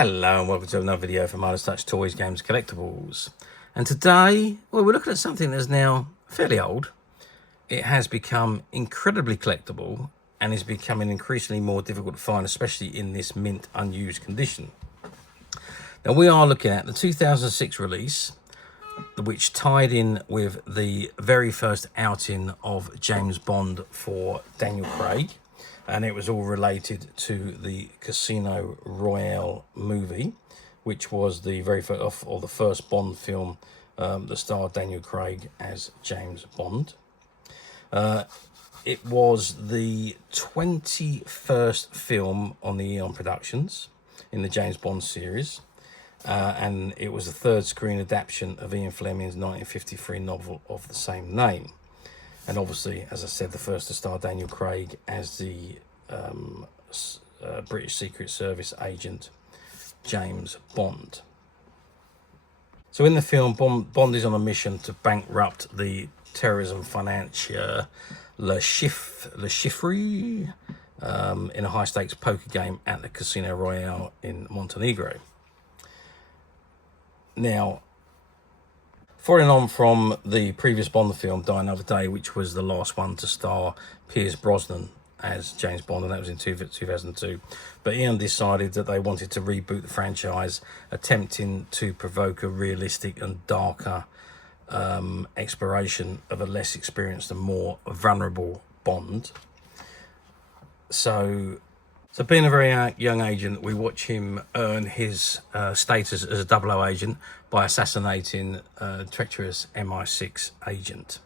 Hello and welcome to another video from Midas Touch Toys, Games, Collectibles. And today, well, we're looking at something that's now fairly old. It has become incredibly collectible and is becoming increasingly more difficult to find, especially in this mint unused condition. Now we are looking at the 2006 release, which tied in with the very first outing of James Bond for Daniel Craig. And it was all related to the Casino Royale movie, which was the very first, or the first Bond film that starred Daniel Craig as James Bond. It was the 21st film on the Eon Productions in the James Bond series. And it was the third screen adaptation of Ian Fleming's 1953 novel of the same name. And obviously, as I said, the first to star Daniel Craig as the British Secret Service agent James Bond. So in the film, Bond is on a mission to bankrupt the terrorism financier Le Chiffre in a high-stakes poker game at the Casino Royale in Montenegro. Now, following on from the previous Bond film, Die Another Day, which was the last one to star Pierce Brosnan as James Bond, and that was in 2002. But Ian decided that they wanted to reboot the franchise, attempting to provoke a realistic and darker exploration of a less experienced and more vulnerable Bond. So being a very young agent, we watch him earn his status as a 00 agent by assassinating a treacherous MI6 agent.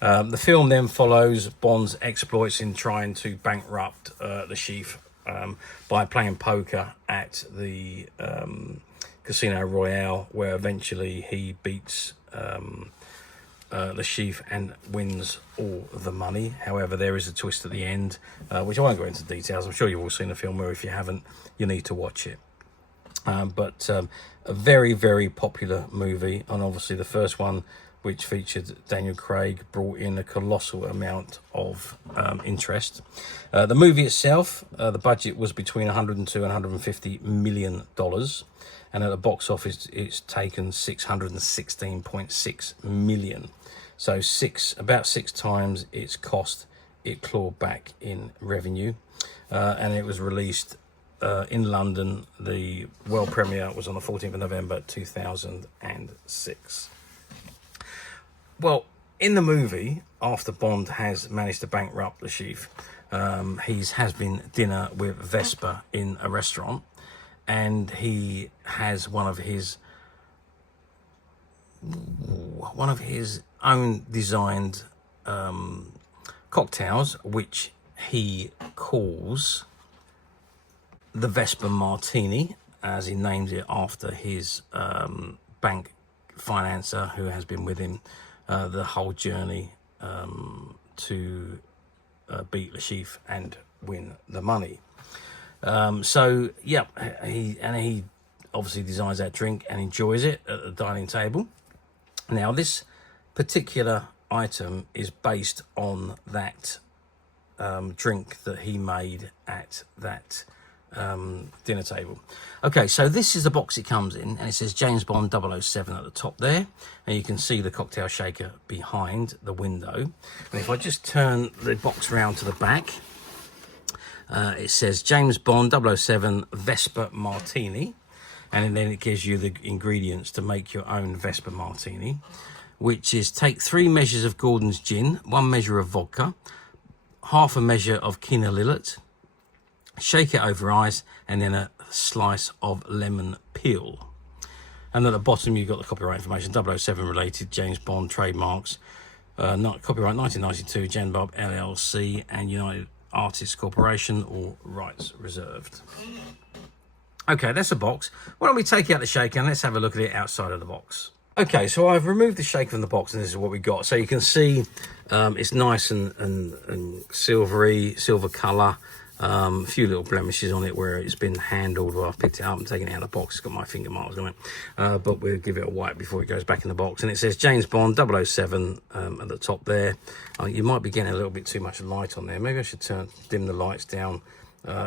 The film then follows Bond's exploits in trying to bankrupt the chief by playing poker at the Casino Royale, where eventually he beats the chief and wins all the money. However, there is a twist at the end, which I won't go into details. I'm sure you've all seen the film, or if you haven't, you need to watch it. But a very, very popular movie, and obviously the first one, which featured Daniel Craig, brought in a colossal amount of interest. The movie itself, the budget was between 102 and 150 million dollars, and at the box office it's taken 616.6 million. So about six times its cost it clawed back in revenue. And it was released in London. The world premiere was on the 14th of November 2006. Well, in the movie, after Bond has managed to bankrupt the chief, he has been dinner with Vesper in a restaurant, and he has one of his own designed cocktails, which he calls the Vesper Martini, as he names it after his bank financer who has been with him the whole journey to beat the chief and win the money. So yeah, he obviously designs that drink and enjoys it at the dining table. Now this particular item is based on that drink that he made at that dinner table. Okay, so this is the box it comes in, and it says James Bond 007 at the top there, and you can see the cocktail shaker behind the window. And if I just turn the box round to the back, it says James Bond 007 Vesper Martini, and then it gives you the ingredients to make your own Vesper Martini, which is take 3 measures of Gordon's gin, 1 measure of vodka, half a measure of Kina Lillet, shake it over ice, and then a slice of lemon peel. And at the bottom you've got the copyright information, 007 related, James Bond trademarks, copyright 1992, Gen Bob LLC and United Artists Corporation, all rights reserved. Okay, that's the box. Why don't we take out the shaker and let's have a look at it outside of the box. Okay, so I've removed the shaker from the box, and this is what we got. So you can see it's nice and silvery, silver colour. A few little blemishes on it where it's been handled. Well, I've picked it up and taken it out of the box. It's got my finger marks on it. But we'll give it a wipe before it goes back in the box. And it says James Bond 007 at the top there. You might be getting a little bit too much light on there. Maybe I should dim the lights down.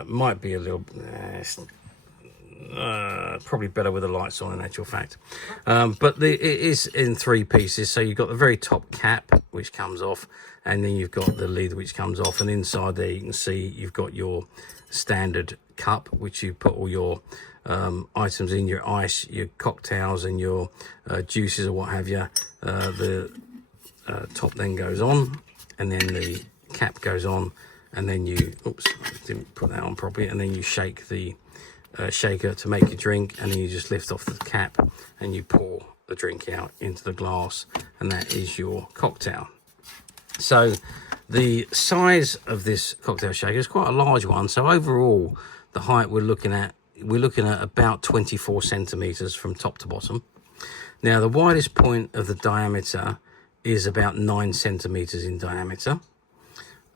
Might be a little... probably better with the lights on in actual fact. But it is in 3 pieces. So you've got the very top cap, which comes off, and then you've got the lid, which comes off. And inside there, you can see you've got your standard cup, which you put all your items in, your ice, your cocktails, and your juices or what have you. The top then goes on, and then the cap goes on, and then you, oops, I didn't put that on properly, and then you shake the shaker to make your drink, and then you just lift off the cap and you pour the drink out into the glass, and that is your cocktail. So the size of this cocktail shaker is quite a large one. So overall, the height we're looking at about 24 centimeters from top to bottom. Now the widest point of the diameter is about 9 centimeters in diameter.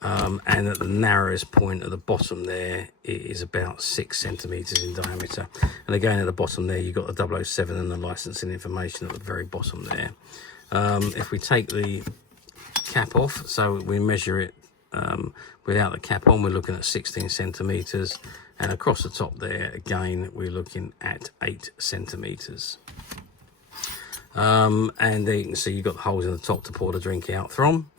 And at the narrowest point at the bottom there, it is about 6 centimeters in diameter. And again, at the bottom there, you've got the 007 and the licensing information at the very bottom there. If we take the cap off, so we measure it without the cap on, we're looking at 16 centimeters. And across the top there, again, we're looking at 8 centimeters. And there you can see you've got the holes in the top to pour the drink out from.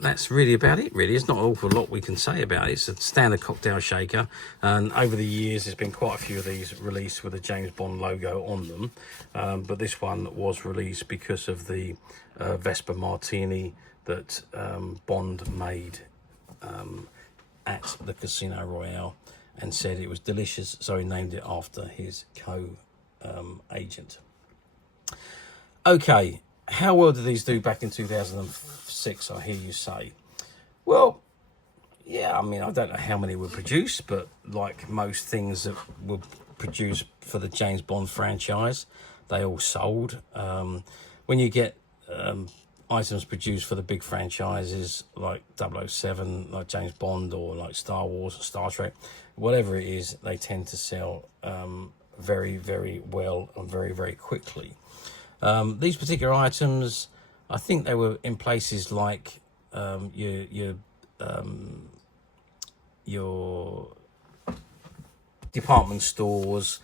That's really about it, really. There's not an awful lot we can say about it. It's a standard cocktail shaker, and over the years there's been quite a few of these released with a James Bond logo on them, but this one was released because of the Vesper Martini that Bond made at the Casino Royale, and said it was delicious, so he named it after his co-agent. Okay, how well did these do back in 2006, I hear you say? Well, yeah, I mean, I don't know how many were produced, but like most things that were produced for the James Bond franchise, they all sold. When you get items produced for the big franchises like 007, like James Bond, or like Star Wars or Star Trek, whatever it is, they tend to sell very, very well and very, very quickly. These particular items, I think they were in places like your department stores,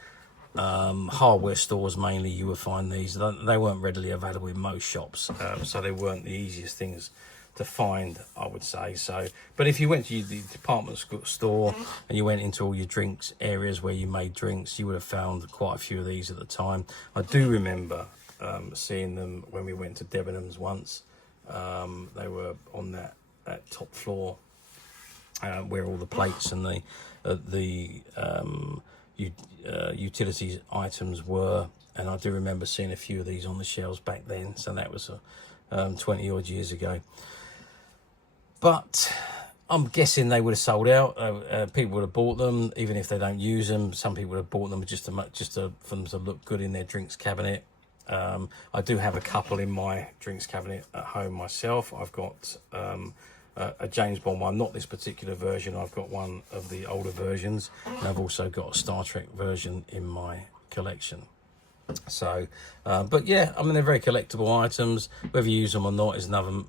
hardware stores mainly. You would find these. They weren't readily available in most shops, so they weren't the easiest things to find, I would say. So, but if you went to the department store and you went into all your drinks areas where you made drinks, you would have found quite a few of these at the time. I do remember seeing them when we went to Debenhams once. They were on that top floor where all the plates and the utilities items were, and I do remember seeing a few of these on the shelves back then. So that was 20 odd years ago. But I'm guessing they would have sold out. People would have bought them, even if they don't use them. Some people would have bought them just for them to look good in their drinks cabinet. I do have a couple in my drinks cabinet at home myself. I've got a James Bond one, not this particular version. I've got one of the older versions, and I've also got a Star Trek version in my collection. So, but yeah, I mean, they're very collectible items. Whether you use them or not is another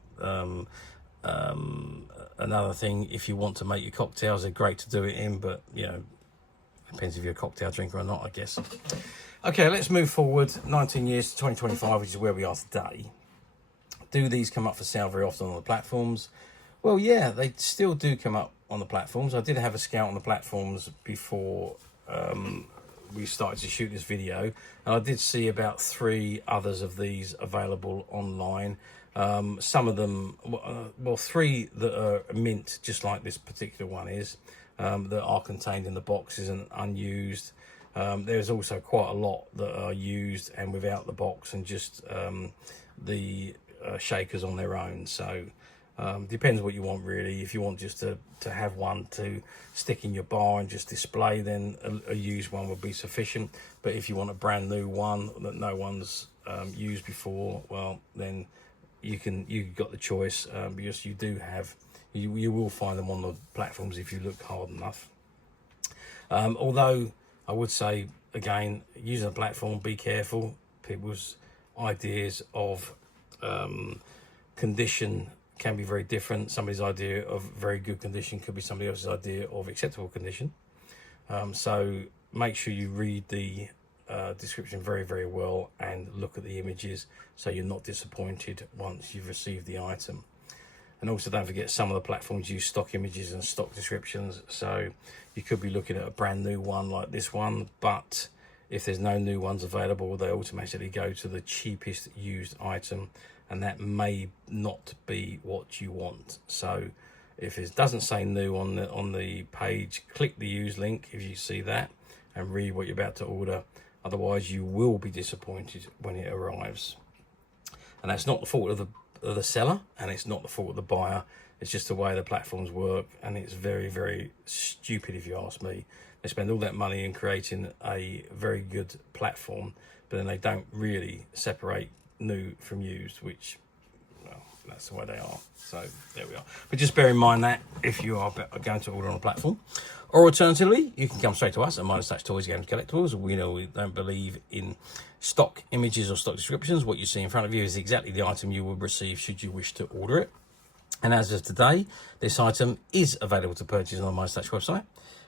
thing. If you want to make your cocktails, they're great to do it in, but you know, depends if you're a cocktail drinker or not, I guess. Okay, let's move forward 19 years to 2025, which is where we are today. Do these come up for sale very often on the platforms? Well, yeah, they still do come up on the platforms. I did have a scout on the platforms before we started to shoot this video, and I did see about 3 others of these available online. Some of them, well, 3 that are mint, just like this particular one is, that are contained in the boxes and unused. There's also quite a lot that are used and without the box, and just the shakers on their own. So depends what you want, really. If you want just to have one to stick in your bar and just display, then a used one would be sufficient. But if you want a brand new one that no one's used before, well, then you've got the choice, because you do have, you will find them on the platforms if you look hard enough. Although I would say, again, using a platform, be careful. People's ideas of condition can be very different. Somebody's idea of very good condition could be somebody else's idea of acceptable condition. So make sure you read the description very, very well and look at the images so you're not disappointed once you've received the item. And also don't forget, some of the platforms use stock images and stock descriptions, so you could be looking at a brand new one like this one, but if there's no new ones available, they automatically go to the cheapest used item, and that may not be what you want. So if it doesn't say new on the page, click the use link if you see that and read what you're about to order. Otherwise you will be disappointed when it arrives. And that's not the fault of the seller, and it's not the fault of the buyer. It's just the way the platforms work, and it's very, very stupid if you ask me. They spend all that money in creating a very good platform, but then they don't really separate new from used, which, well, that's the way they are. So there we are. But just bear in mind that if you are going to order on a platform, or alternatively, you can come straight to us at Widest Toys, Games, Collectibles. We know we don't believe in stock images or stock descriptions. What you see in front of you is exactly the item you will receive should you wish to order it. And as of today, this item is available to purchase on the Widest website,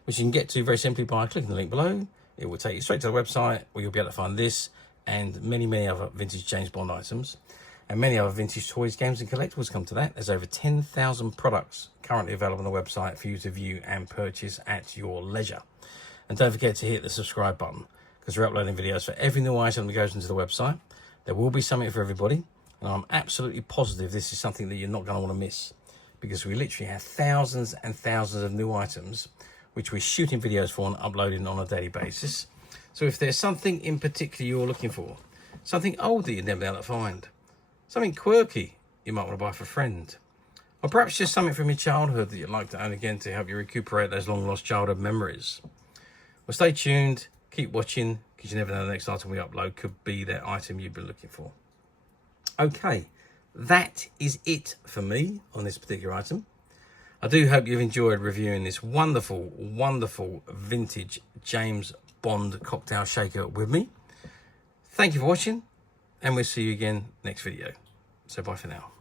which you can get to very simply by clicking the link below. It will take you straight to the website where you'll be able to find this and many, many other vintage James Bond items. And many other vintage toys, games and collectibles come to that. There's over 10,000 products currently available on the website for you to view and purchase at your leisure. And don't forget to hit the subscribe button, because we're uploading videos for every new item that goes into the website. There will be something for everybody, and I'm absolutely positive this is something that you're not going to want to miss, because we literally have thousands and thousands of new items which we're shooting videos for and uploading on a daily basis. So if there's something in particular you're looking for, something old that you've never been able to find, something quirky you might want to buy for a friend, or perhaps just something from your childhood that you'd like to own again to help you recuperate those long lost childhood memories, well, stay tuned, keep watching, because you never know the next item we upload could be that item you've been looking for. Okay, that is it for me on this particular item. I do hope you've enjoyed reviewing this wonderful, wonderful vintage James Bond cocktail shaker with me. Thank you for watching, and we'll see you again next video. So bye for now.